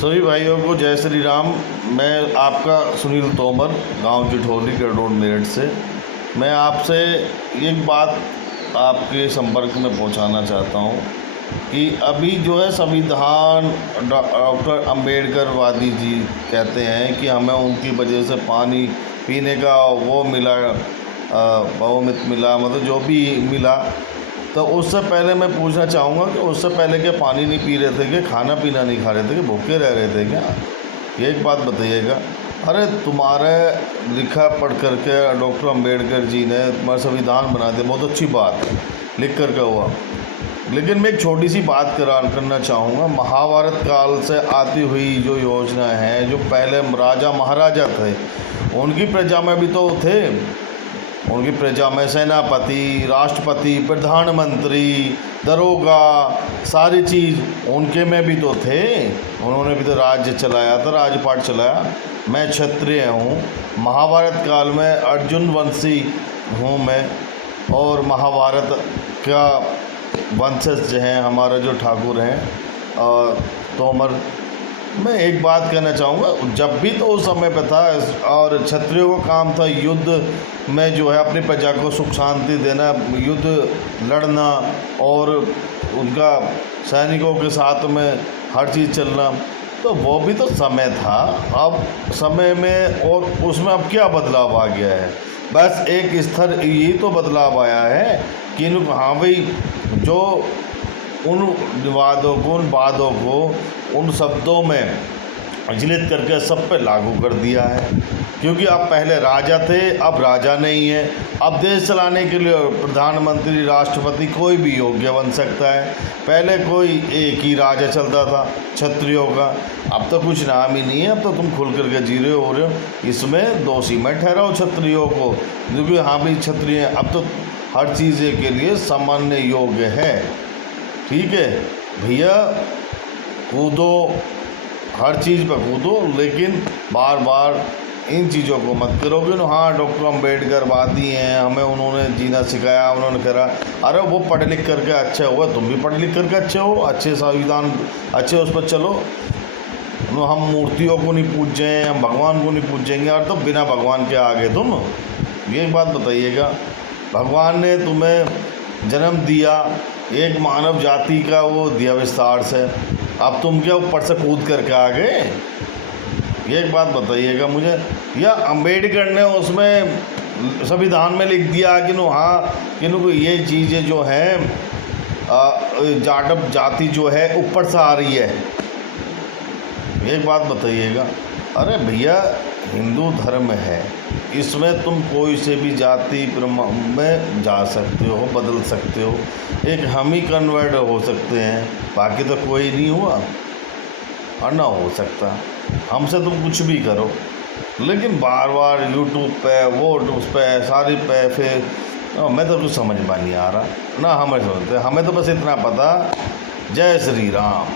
सभी भाइयों को जय श्री राम। मैं आपका सुनील तोमर, गांव जिठौली के रोड, मेरठ से। मैं आपसे एक बात आपके संपर्क में पहुंचाना चाहता हूं कि अभी जो है संविधान डॉक्टर अंबेडकर वादी जी कहते हैं कि हमें उनकी वजह से पानी पीने का वो मिला, बहुमत मिला, मतलब जो भी मिला। तो उससे पहले मैं पूछना चाहूँगा कि उससे पहले क्या पानी नहीं पी रहे थे, कि खाना पीना नहीं खा रहे थे, कि भूखे रह रहे थे क्या? एक बात बताइएगा। अरे तुम्हारे लिखा पढ़ करके डॉक्टर अंबेडकर जी ने तुम्हारा संविधान बना दिया, बहुत अच्छी बात है, लिख करके हुआ। लेकिन मैं एक छोटी सी बात करना चाहूँगा। महाभारत काल से आती हुई जो योजना है, जो पहले राजा महाराजा थे उनकी प्रजा में भी तो थे, उनकी प्रजा में सेनापति, राष्ट्रपति, प्रधानमंत्री, दरोगा, सारी चीज़ उनके में भी तो थे। उन्होंने भी तो राज्य चलाया था, राजपाट चलाया। मैं क्षत्रिय हूँ, महाभारत काल में अर्जुन वंशी हूँ मैं, और महाभारत का वंशज हैं हमारा जो ठाकुर हैं तोमर। मैं एक बात कहना चाहूँगा, जब भी तो उस समय पे था और क्षत्रियों का काम था युद्ध में जो है अपनी प्रजा को सुख शांति देना, युद्ध लड़ना और उनका सैनिकों के साथ में हर चीज़ चलना। तो वो भी तो समय था। अब समय में और उसमें अब क्या बदलाव आ गया है? बस एक स्तर यही तो बदलाव आया है कि हाँ भाई, जो उन वादों को, उन बातों को उन शब्दों में विचलित करके सब पे लागू कर दिया है। क्योंकि अब पहले राजा थे, अब राजा नहीं है। अब देश चलाने के लिए प्रधानमंत्री, राष्ट्रपति कोई भी योग्य बन सकता है। पहले कोई एक ही राजा चलता था क्षत्रियों का, अब तो कुछ नाम ही नहीं है। अब तो तुम खुल करके जी रहे हो इसमें दोषी मैं ठहराओ क्षत्रियों को, क्योंकि हाँ भाई क्षत्रिय अब तो हर चीज़ के लिए सामान्य योग्य है। ठीक है भैया, कूदो, हर चीज़ पर कूदो, लेकिन बार बार इन चीज़ों को मत करो कि हाँ डॉक्टर अंबेडकर वादी हैं, हमें उन्होंने जीना सिखाया, उन्होंने करा। अरे वो पढ़ लिख करके अच्छे हुए, तुम भी पढ़ लिख करके अच्छे हो, अच्छे संविधान, अच्छे उस पर चलो। हम मूर्तियों को नहीं पूजें, हम भगवान को नहीं पूजेंगे। और तो बिना भगवान के आगे तुम ये बात बताइएगा, भगवान ने तुम्हें जन्म दिया, एक मानव जाति का वो दिया विस्तार से, अब तुम क्या ऊपर से कूद करके आ गए? ये एक बात बताइएगा मुझे। या अंबेडकर ने उसमें संविधान में लिख दिया कि हाँ कि ये चीज़ें जो हैं जाटव जाति जो है ऊपर से आ रही है, एक बात बताइएगा। अरे भैया, हिंदू धर्म है, इसमें तुम कोई से भी जाति में जा सकते हो, बदल सकते हो। एक हम ही कन्वर्ट हो सकते हैं, बाकी तो कोई नहीं हुआ और ना हो सकता। हमसे तुम कुछ भी करो, लेकिन बार बार यूट्यूब पे, वो उस पे, सारी पे, फिर मैं तो कुछ समझ में नहीं आ रहा ना। हमें समझते, हमें तो बस इतना पता, जय श्री राम।